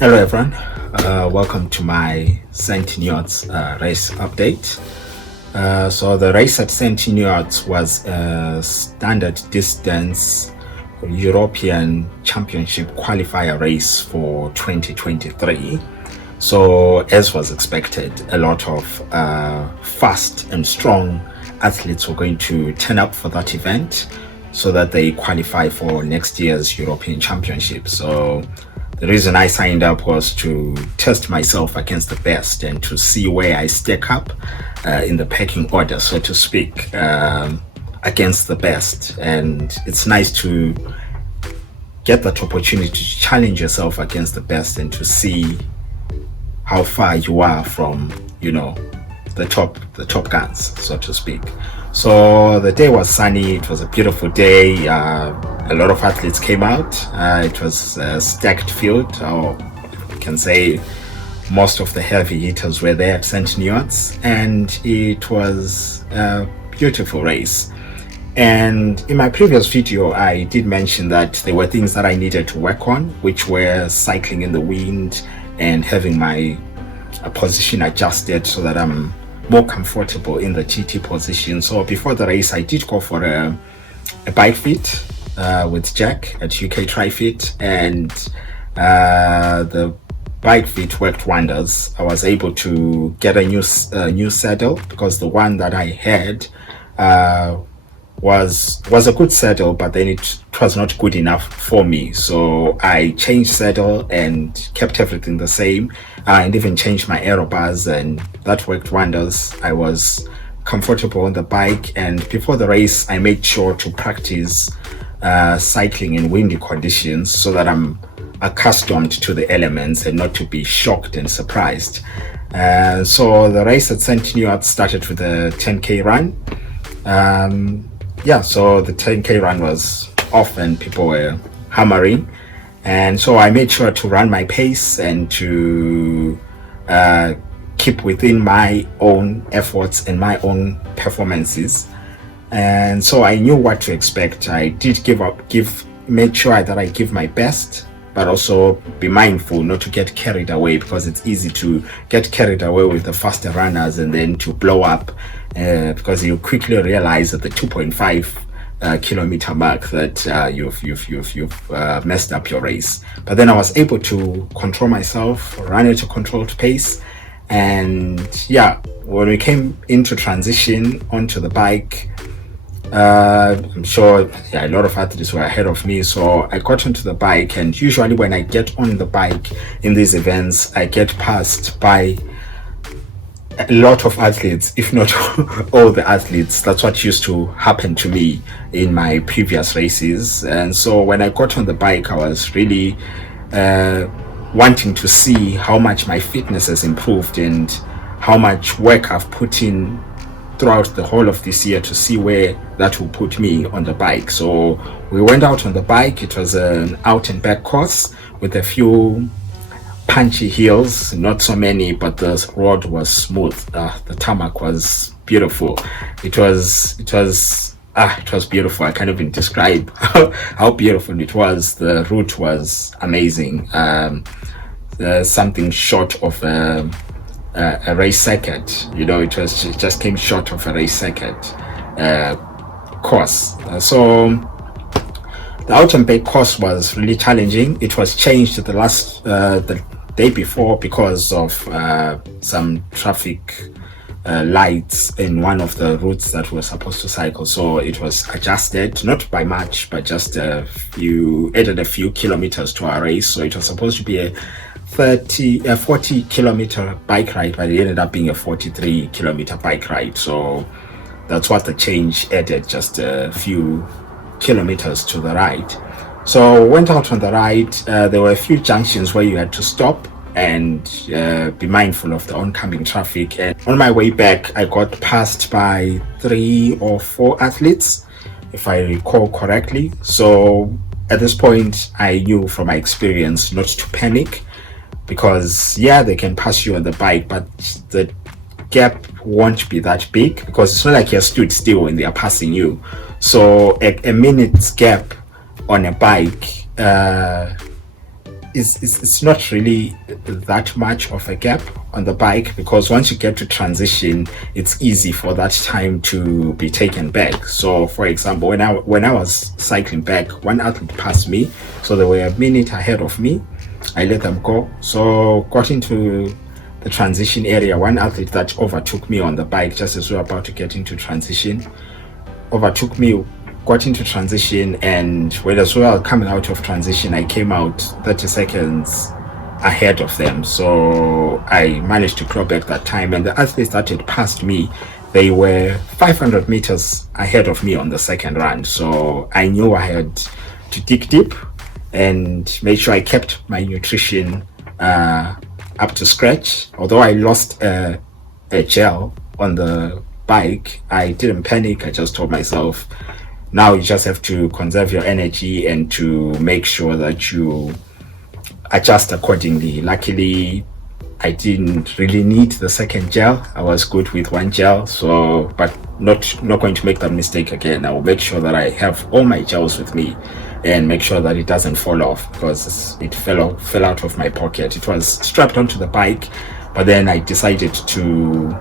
Hello everyone, welcome to my St. Neots race update. So the race at St. Neots was a standard distance European Championship qualifier race for 2023. So as was expected, a lot of fast and strong athletes were going to turn up for that event so that they qualify for next year's European Championship. So the reason I signed up was to test myself against the best and to see where I stack up in the pecking order, so to speak, against the best. And it's nice to get that opportunity to challenge yourself against the best and to see how far you are from, the top guns, so to speak. So the day was sunny. It was a beautiful day. A lot of athletes came out. It was a stacked field, or you can say most of the heavy hitters were there at St. Neots, and it was a beautiful race. And in my previous video, I did mention that there were things that I needed to work on, which were cycling in the wind and having my position adjusted so that I'm more comfortable in the TT position. So before the race, I did go for a bike fit with Jack at UK TriFit, and the bike fit worked wonders. I was able to get a new saddle because the one that I had was a good saddle, but then it was not good enough for me. So I changed saddle and kept everything the same, and even changed my aero bars, and that worked wonders. I was comfortable on the bike, and before the race I made sure to practice cycling in windy conditions so that I'm accustomed to the elements and not to be shocked and surprised. So the race at St. Neots started with a 10k run. So the 10k run was off and people were hammering, and so I made sure to run my pace and to keep within my own efforts and my own performances. And so I knew what to expect. I did made sure that I give my best, but also be mindful not to get carried away, because it's easy to get carried away with the faster runners and then to blow up, because you quickly realize at the 2.5 kilometer mark that you've messed up your race. But then I was able to control myself, run at a controlled pace, and when we came into transition onto the bike, I'm sure a lot of athletes were ahead of me, so I got onto the bike, and usually when I get on the bike in these events, I get passed by a lot of athletes, if not all the athletes. That's what used to happen to me in my previous races. And so when I got on the bike, I was really wanting to see how much my fitness has improved and how much work I've put in throughout the whole of this year to see where that will put me on the bike. So we went out on the bike. It was an out and back course with a few punchy hills, not so many, but the road was smooth. The tarmac was beautiful. It was beautiful. I can't even describe how beautiful it was. The route was amazing. Something short of a race circuit, it just came short of a race circuit course. So the out and back course was really challenging. It was changed the day before because of some traffic lights in one of the routes that we're supposed to cycle. So it was adjusted, not by much, but just added a few kilometers to our race. So it was supposed to be a 40 kilometer bike ride, but it ended up being a 43 kilometer bike ride. So that's what the change added, just a few kilometers to the ride. So went out on the ride. There were a few junctions where you had to stop and be mindful of the oncoming traffic. And on my way back, I got passed by 3 or 4 athletes, if I recall correctly. So at this point, I knew from my experience not to panic, because they can pass you on the bike, but the gap won't be that big, because it's not like you're stood still and they're passing you. So a minute's gap on a bike it's not really that much of a gap on the bike, because once you get to transition, it's easy for that time to be taken back. So for example, when I was cycling back, one athlete passed me, so they were a minute ahead of me. I let them go, so got into the transition area. One athlete that overtook me on the bike just as we were about to get into transition overtook me, got into transition, and when as well coming out of transition, I came out 30 seconds ahead of them. So I managed to claw back that time, and the athletes that had passed me, they were 500 meters ahead of me on the second run. So I knew I had to dig deep and make sure I kept my nutrition up to scratch. Although I lost a gel on the bike, I didn't panic. I just told myself, now you just have to conserve your energy and to make sure that you adjust accordingly. Luckily, I didn't really need the second gel. I was good with one gel, so but not going to make that mistake again. I will make sure that I have all my gels with me and make sure that it doesn't fall off, because it fell out of my pocket. It was strapped onto the bike, but then I decided to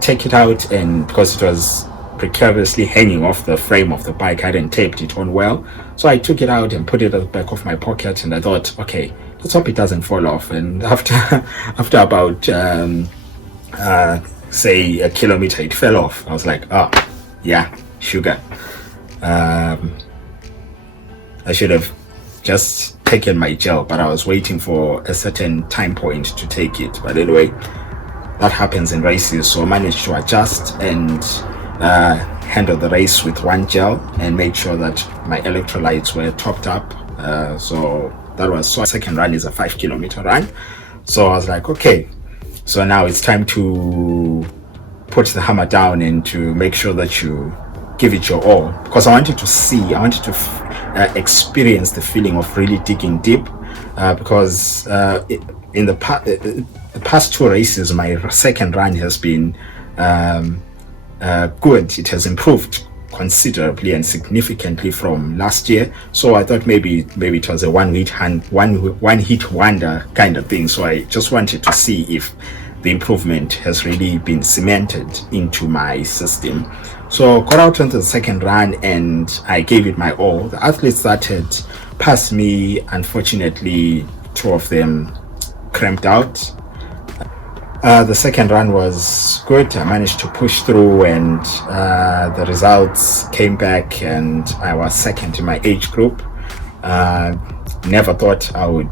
take it out, and because it was precariously hanging off the frame of the bike, I hadn't taped it on well, so I took it out and put it at the back of my pocket, and I thought, okay, let's hope it doesn't fall off. And after about say a kilometer, it fell off. I was like, oh yeah, sugar. I should have just taken my gel, but I was waiting for a certain time point to take it. But anyway, that happens in races, so I managed to adjust and handle the race with one gel and made sure that my electrolytes were topped up. So that was, so second run is a 5 kilometer run. So I was like, okay, so now it's time to put the hammer down and to make sure that you give it your all, because I wanted to experience the feeling of really digging deep, because in the past two races, my second run has been good. It has improved considerably and significantly from last year. So I thought maybe it was a one hit wonder kind of thing. So I just wanted to see if the improvement has really been cemented into my system. So got out onto the second run and I gave it my all. The athletes that had passed me, unfortunately, two of them cramped out. The second run was good. I managed to push through, and the results came back, and I was second in my age group. Never thought I would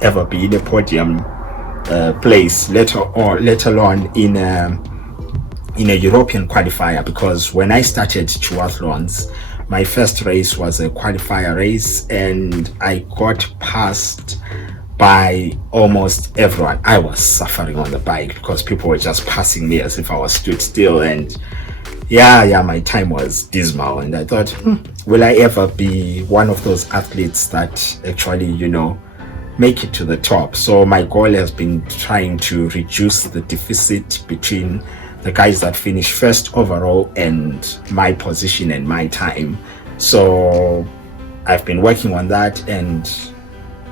ever be in a podium place, let alone in a European qualifier, because when I started duathlons, my first race was a qualifier race, and I got passed by almost everyone. I was suffering on the bike because people were just passing me as if I was stood still, and yeah, my time was dismal. And I thought, will I ever be one of those athletes that actually, make it to the top? So my goal has been trying to reduce the deficit between the guys that finish first overall and my position and my time. So I've been working on that, and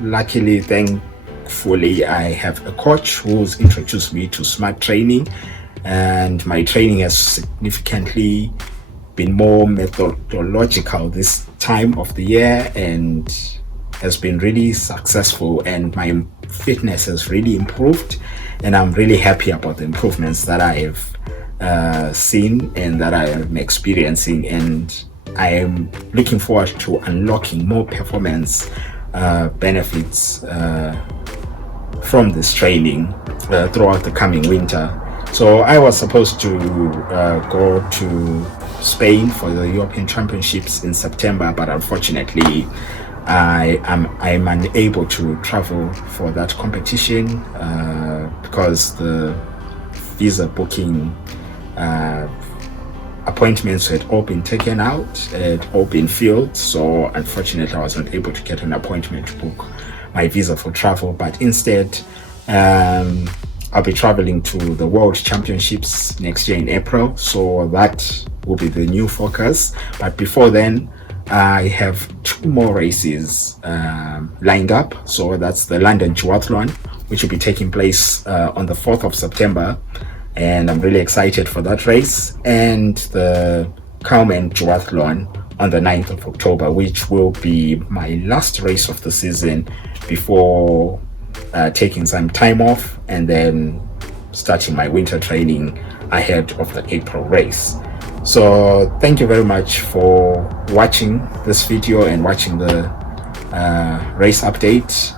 luckily, thankfully, I have a coach who's introduced me to smart training, and my training has significantly been more methodological this time of the year and has been really successful, and my fitness has really improved, and I'm really happy about the improvements that I have seen and that I am experiencing, and I am looking forward to unlocking more performance benefits from this training throughout the coming winter. So I was supposed to go to Spain for the European Championships in September, but unfortunately I'm unable to travel for that competition because the visa booking appointments had all been taken out, had all been filled. So unfortunately, I was not able to get an appointment to book my visa for travel. But instead, I'll be traveling to the World Championships next year in April. So that will be the new focus. But before then, I have 2 more races lined up. So that's the London Duathlon, which will be taking place on the 4th of September. And I'm really excited for that race. And the Calman Duathlon on the 9th of October, which will be my last race of the season before taking some time off and then starting my winter training ahead of the April race. So thank you very much for watching this video and watching the race update.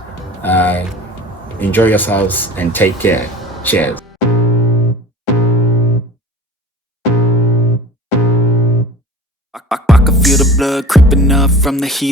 Enjoy yourselves and take care. Cheers. I can feel the blood creeping up from the heat.